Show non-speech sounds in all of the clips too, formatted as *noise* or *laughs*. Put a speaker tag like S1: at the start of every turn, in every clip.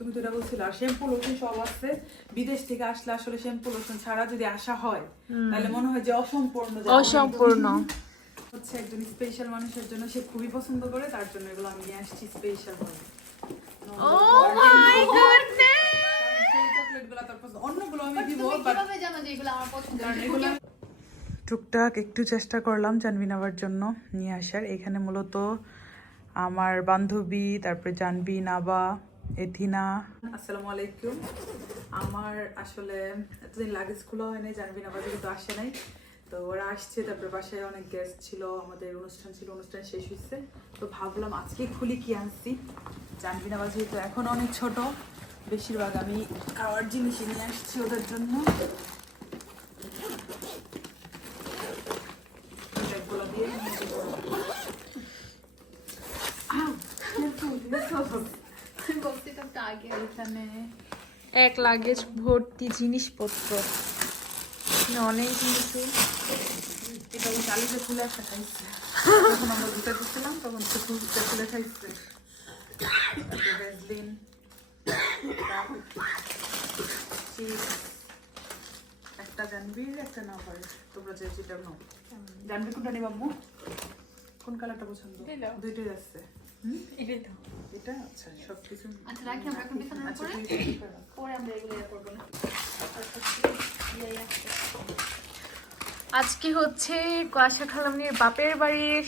S1: তুমি তো এটা বলছিল আর শ্যাম্পু লোশন সব আছে বিদেশ থেকে আসলে আসলে শ্যাম্পু লোশন ছাড়া যদি আসা হয় তাহলে মনে হয় যে অসম্পূর্ণ
S2: অসম্পূর্ণ
S1: হচ্ছে একজন স্পেশাল মানুষের জন্য সে খুবই পছন্দ করে তার জন্য এগুলো আমি নিয়ে আসছি স্পেশাল ভাবে
S2: Oh!
S1: চকলেটগুলো তার পছন্দ অন্যগুলো আমি দিব বাট
S3: কীভাবে জানো যে এগুলো আমার পছন্দ
S1: টুকটাক একটু চেষ্টা করলাম জানবি নেওয়ার জন্য নিয়ে আসার এখানে মূলত আমার বান্ধবী তারপরে জানবি নাবা এথিনা। আসসালামু আলাইকুম। আমার আসলে এতদিন লাগেজ খোলা হয় নাই জানবি নাবা যেহেতু আসে নাই। তো ওরা আসছে, তারপরে বাসায় অনেক গেস্ট ছিল, আমাদের অনুষ্ঠান ছিল, অনুষ্ঠান শেষ হয়েছে তো ভাবলাম আজকে খুলি কি আনছি। জানবি নাবা যেহেতু এখন অনেক ছোট, বেশিরভাগ আমি খাওয়ার জিনিস নিয়ে আসছি ওদের জন্য। দিয়ে *laughs*
S2: এক লাগেজ ভর্তি জিনিসপত্র। অনেক কিছু
S1: এটা চালিতে একটা খাইছে। যখন আমরা দুটা দিচ্ছিলাম তখন সে খাইছে। একটা জানবি একটা না তোমরা যে যেটা নাও। জানবি কোনটা নেই বাবু কোন কালারটা পছন্দ। দুইটাই আছে। এটা আচ্ছা সব কিছু
S3: আচ্ছা রাখি আমরা এখন বিছানার
S1: আচ্ছা
S3: উপরে।
S1: তুই কি করো?
S3: পরে আমরা এগুলো ইয়ে করব না।
S2: আজকে হচ্ছে কুয়াশা খালামনির বাপের বাড়ির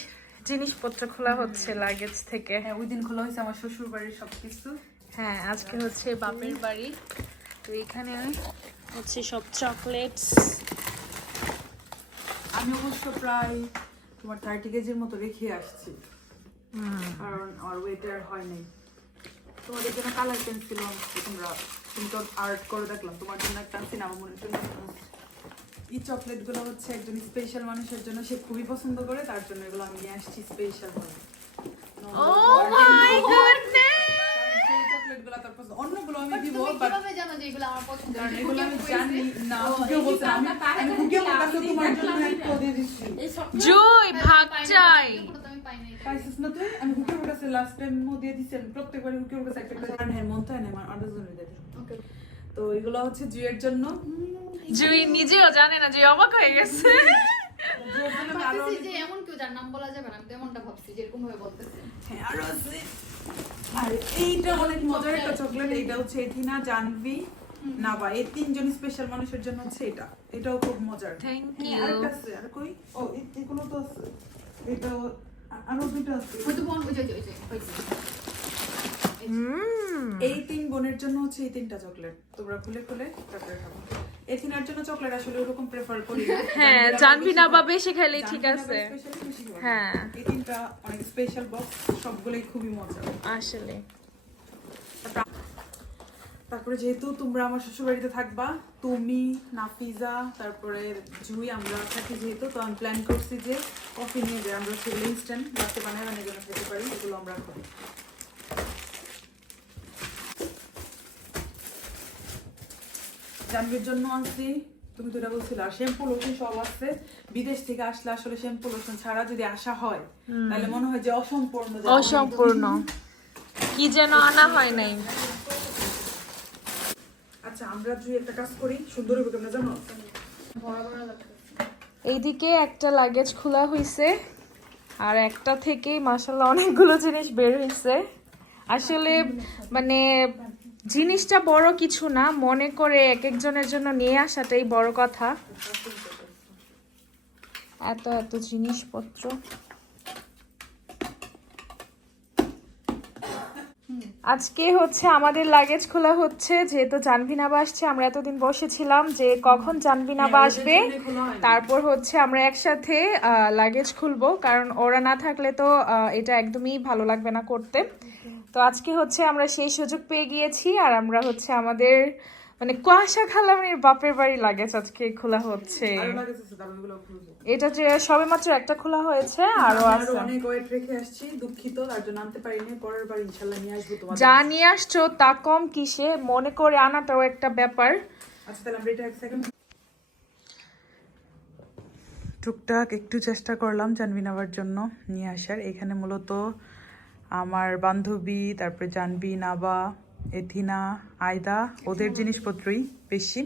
S2: জিনিসপত্র খোলা হচ্ছে লাগেজ থেকে।
S1: হ্যাঁ ওই দিন খোলা হয়েছে আমার শ্বশুর বাড়ির সব কিছু
S2: হ্যাঁ আজকে হচ্ছে বাপের বাড়ি। তো এখানে হচ্ছে সব চকলেটস।
S1: আমি অবশ্য প্রায় তোমার থার্টি কেজির মতো রেখে আসছি। কারণ আমার ওয়েট হয় নাই তোমাদের জন্য কালার পেন্সিল তোমরা তুমি তো আর্ট করে দেখলাম তোমার জন্য একটা আনছি আমার মনে জন্য এই চকলেটগুলো হচ্ছে একজন স্পেশাল মানুষের জন্য সে খুবই পছন্দ করে তার জন্য এগুলো আমি নিয়ে আসছি স্পেশাল ভাবে।
S2: Oh my goodness!
S1: সেই চকলেটগুলো তার পছন্দ অন্যগুলো আমি দিব
S3: কীভাবে জানো যে এগুলো আমার পছন্দ?
S1: এগুলো আমি জানি না তোমার জন্য একটা
S2: জয় ভাগ
S3: পাই নাই,
S2: চাই
S3: এগুলো তো আমি পাই নাই।
S1: পাইছিস না তুই আমি হুকের কাছে লাস্ট টাইম মো দিয়ে দিছি আমি প্রত্যেকবার হুকের কাছে একটা করে হ্যাঁ মন তো হয় না আমার জন্য দিয়ে। তো এগুলো হচ্ছে জুয়ের জন্য।
S2: জুই নিজেও জানে না যে অবাক হয়ে গেছে।
S1: জুয়ের জন্য আমি আরও
S3: ভাবতেছি
S1: অনেক-
S3: যে এমন কেউ যার নাম বলা যাবে না আমি তো এমনটা ভাবছি যে ভাবে বলতেছে।
S1: হ্যাঁ, আরও আছে। আর এইটা অনেক মজার একটা চকলেট এইটা হচ্ছে এথিনা জানভি নাবা। এই তিনজন স্পেশাল মানুষের জন্য হচ্ছে এটা। এটাও খুব মজার।
S2: You.
S1: আরেকটা আছে আর কই? ও এগুলো তো আছে। এটাও আরও দুটো আছে।
S3: বোন ওই যে ওই যে, ওই যে ওই যে।
S2: হুম।
S1: এই তিন বোনের জন্য হচ্ছে এই তিনটা চকলেট। তোমরা খুলে খুলে তারপরে খাব। এথিনার জন্য চকলেট আসলে ওরকম প্রেফার করি না।
S2: হ্যাঁ
S1: জানবি
S2: না বা বেশি খেলে ঠিক আছে। হ্যাঁ।
S1: এই তিনটা অনেক স্পেশাল বক্স সবগুলোই খুবই মজা
S2: আসলে।
S1: তারপরে যেহেতু তোমরা আমার শ্বশুর বাড়িতে থাকবা তুমি নাফিজা তারপরে জুই আমরা থাকি যেহেতু তো আমি প্ল্যান করছি যে কফি নিয়ে যাই। আমরা সেগুলো ইনস্ট্যান্ট বাড়তে বানায় বানিয়ে জন্য খেতে পারি এগুলো আমরা করি। জানবির জন্য আনছি তুমি তো এটা বলছিল আর শ্যাম্পু লোশন সব আছে। বিদেশ থেকে আসলে আসলে শ্যাম্পু লোশন ছাড়া যদি আসা হয় তাহলে মনে হয় যে অসম্পূর্ণ
S2: অসম্পূর্ণ। কি যেন আনা হয় নাই।
S1: আচ্ছা আমরা জুই একটা কাজ করি, সুন্দর হবে কেমন জানো?
S2: এইদিকে একটা লাগেজ খোলা হয়েছে আর একটা থেকেই মাসাল্লাহ অনেকগুলো জিনিস বের হয়েছে আসলে মানে জিনিসটা বড় কিছু না, মনে করে এক একজনের জন্য নিয়ে আসাটাই বড় কথা। এত এত জিনিসপত্র। আজকে হচ্ছে আমাদের লাগেজ খোলা হচ্ছে যেহেতু জানবিনাবা আসছে আমরা এতদিন বসেছিলাম যে কখন জানবিনাবা
S1: হ্যাঁ,
S2: আসবে তারপর হচ্ছে আমরা একসাথে লাগেজ খুলবো কারণ ওরা না থাকলে তো এটা একদমই ভালো লাগবে না করতে। তো আজকে হচ্ছে আমরা সেই সুযোগ পেয়ে গিয়েছি আর আমরা হচ্ছে আমাদের মানে কুয়াশা খালামের বাপের বাড়ি লাগেজ আজকে খোলা হচ্ছে। এটা যে সবে মাত্র একটা খোলা হয়েছে
S1: আরও
S2: আছে।
S1: অনেক ওয়েট রেখে আসছি দুঃখিত তার জন্য আনতে পারিনি পরের বার ইনশাল্লাহ নিয়ে আসব তোমার
S2: যা নিয়ে আসছো তা কম কিসে মনে করে আনাটাও একটা ব্যাপার।
S1: আচ্ছা তাহলে আমরা এটা এক সেকেন্ড টুকটাক একটু চেষ্টা করলাম জানবি নেওয়ার জন্য নিয়ে আসার। এখানে মূলত আমার বান্ধবী তারপরে জানবি নাবা এথিনা আয়দা ওদের জিনিসপত্রই বেশি।